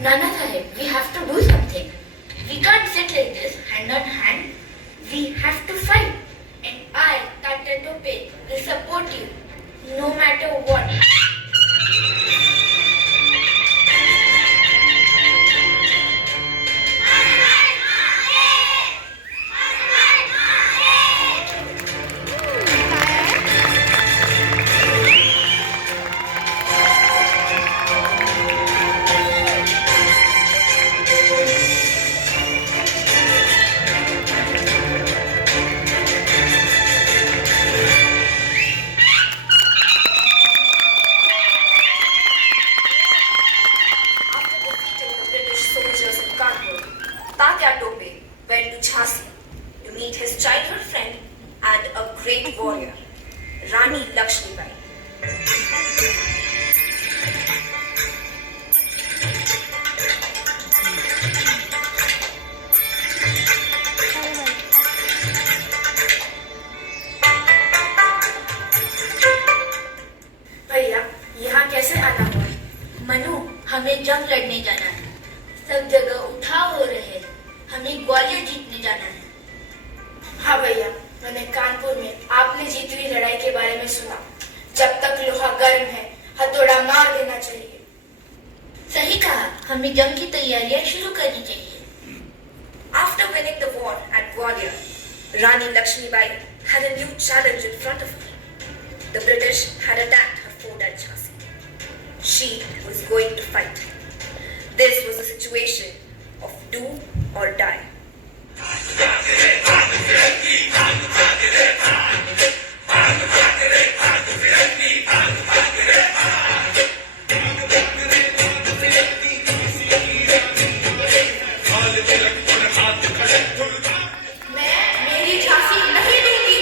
Nana Sahib, we have to do something. We can't sit like this, hand on hand. We have to fight. And I, Tata Tope, will support you, no matter what. After defeating the British soldiers in Kanpur, Tatya Tope went to Jhansi to meet his childhood friend and a great warrior, Rani Lakshmibai. भैया, यहाँ कैसे आना हुआ? मनु, हमें जंग लड़ने जाना है। सब जगह उठाव हो रहे हैं। हमें ग्वालियर जीतने जाना है। हाँ भैया, मैंने कानपुर में आपने जीती हुई लड़ाई के बारे में सुना। जब तक लोहा गर्म है, हथौड़ा मार देना चाहिए। सही कहा, हमें जंग की तैयारियां शुरू करनी चाहिए। After winning the war at Gwalior, Rani Lakshmibai had a new challenge in front of her. The British had attacked her fort at Jhansi. She was going to fight. This was a situation of do or die. मैं मेरी झांसी नहीं दूंगी।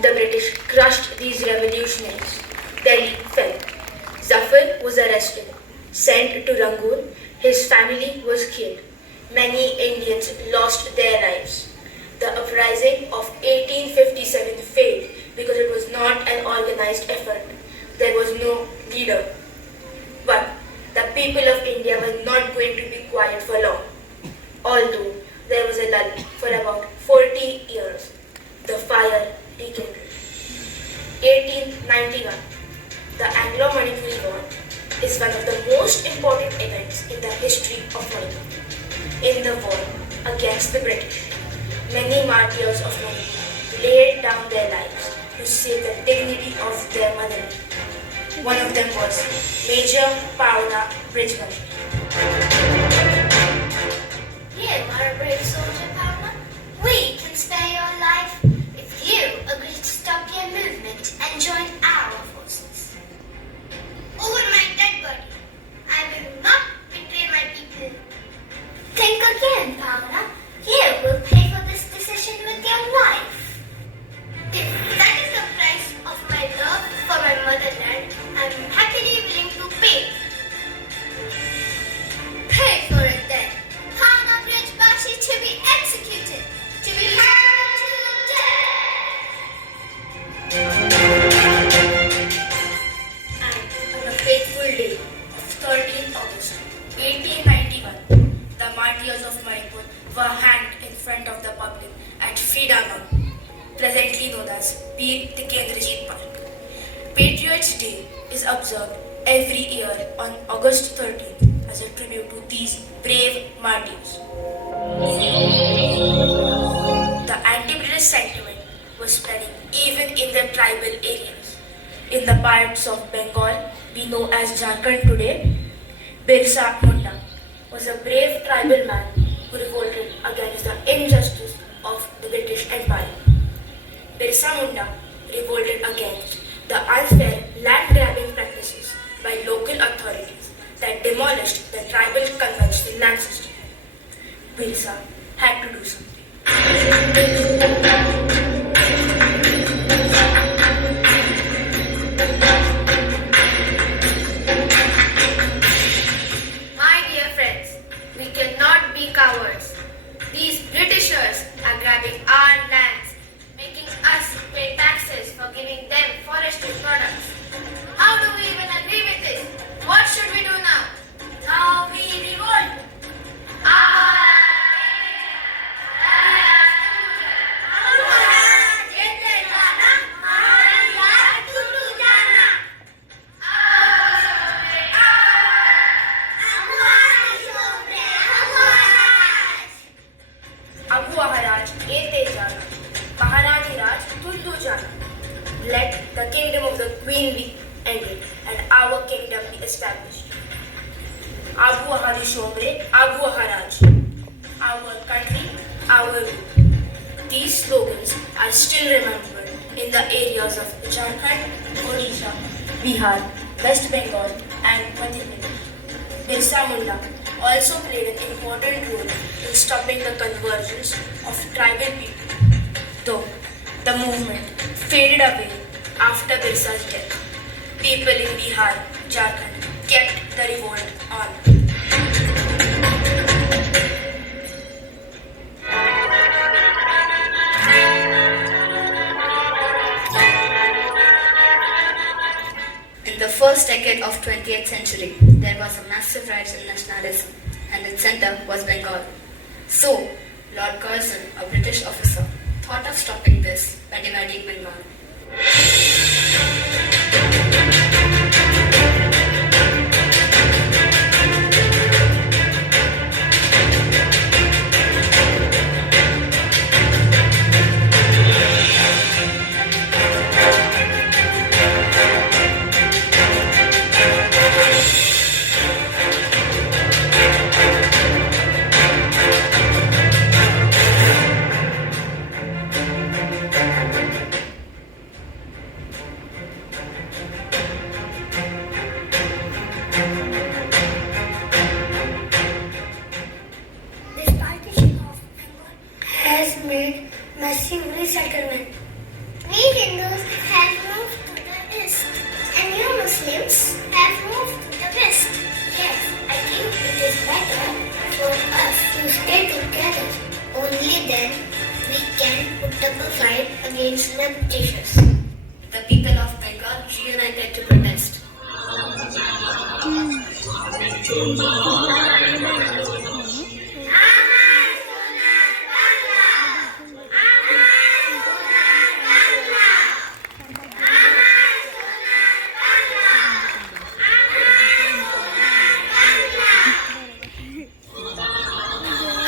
The British crushed these revolutionaries. Delhi fell. Zafar was arrested, sent to Rangoon. His family was killed. Many Indians lost their lives. The uprising of 1857 failed because it was not an organized effort. There was no leader. But the people of India were not going to be quiet for long. Although there was a lull for about 40 years, the fire rekindled. 1891. The Anglo-Manipuri War is one of the most important events in the history of Manipur. In the war against the British, many martyrs of Manipur laid down their lives to save the dignity of their motherland. One of them was Major Paula Bridgman. You are a brave soldier, Paula. We can spare your life if you agree to stop your movement and join our forces. Over my dead body, I will not betray my people. Think again, Paula. You will pay for this decision with your life. If that is the price of my love for my motherland, I am happily willing to pay. Pay for it then. Paula Bridgebashi to be executed, to be hanged to the And on a fateful day of 13th August 1891, the martyrs of Manipur were hanged in front of the public at Freedom, presently known as Bir Tikendrajit Park. Patriots' Day is observed every year on August 13th as a tribute to these brave martyrs. The anti-British sentiment was spreading even in the tribal areas. In the parts of Bengal we know as Jharkhand today, Birsa Munda was a brave tribal man who revolted against the injustice of the British Empire. Birsa Munda revolted against the unfair land grabbing practices by local authorities ended and our kingdom be established. Abu Ahari Shomre, Abu Aharaj. Our country, our rule. These slogans are still remembered in the areas of Jharkhand, Odisha, Bihar, West Bengal, and Madhya Pradesh. Birsa Munda also played an important role in stopping the convergence of tribal people. Though the movement faded away after Birsa's death, people in Bihar, Jharkhand kept the revolt on. In the first decade of 20th century, there was a massive rise in nationalism, and its center was Bengal. So, Lord Curzon, a British officer, thought of stopping this by dividing Bengal. This partition of Bengal has made massive resettlement. We Hindus have moved to the east, and you Muslims have moved to the west. Yes, I think it is better for us to stay together. Only then we can put up a fight against the Britishers. The people of Bengal reunited to protest.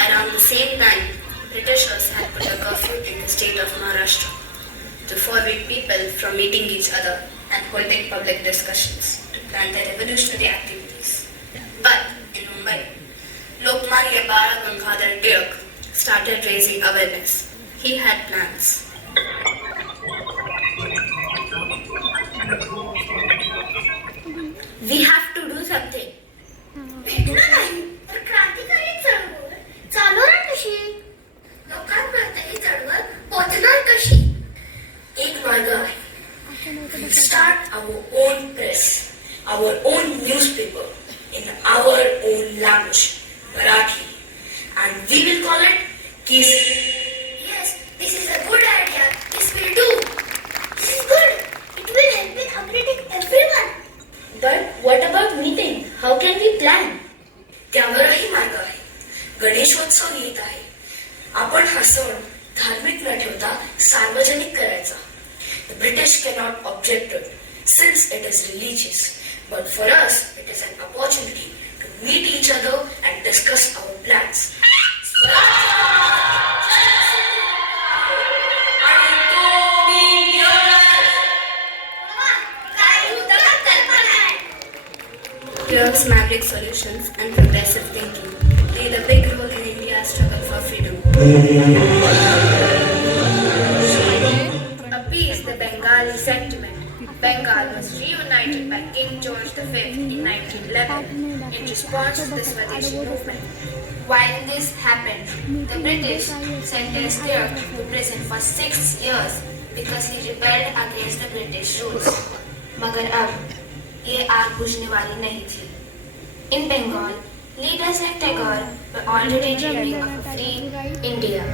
Around the same time, Britishers had put a curfew in the state of Maharashtra to forbid people from meeting each other and holding public discussions to plan their revolutionary activities. But in Mumbai, Lokmanya Bala Gangadhar Tilak started raising awareness. He had plans. We have to do something. भेटलं नाही तर क्रांतिकारी चळवळ चालवणार कशी? लोकांपर्यंत ही चळवळ पोहोचणार कशी? एक मार्ग आहे. We start our own press, our own newspaper in our own language, Marathi, and we will call it Kesari. Yes, this is a good idea. This will do. This is good. It will help in updating everyone. But what about meeting? How can we plan? त्यावरही मार्ग आहे. गणेशोत्सव येत आहे. आपण हा सण धार्मिक न ठेवता सार्वजनिक करायचा. The British cannot object to it since it is religious. But for us, it is an opportunity to meet each other and discuss our plans. Tilak's maverick solutions and progressive thinking played a big role in India's struggle for freedom. Appeased the Bengali sentiment. Bengal was reunited by King George V in 1911 in response to the Swadeshi movement. While this happened, the British sentenced Tilak to prison for 6 years because he rebelled against the British rules. मगर अब ये आग बुझने वाली नहीं थी. In Bengal, leaders like Tagore were already dreaming of a free India.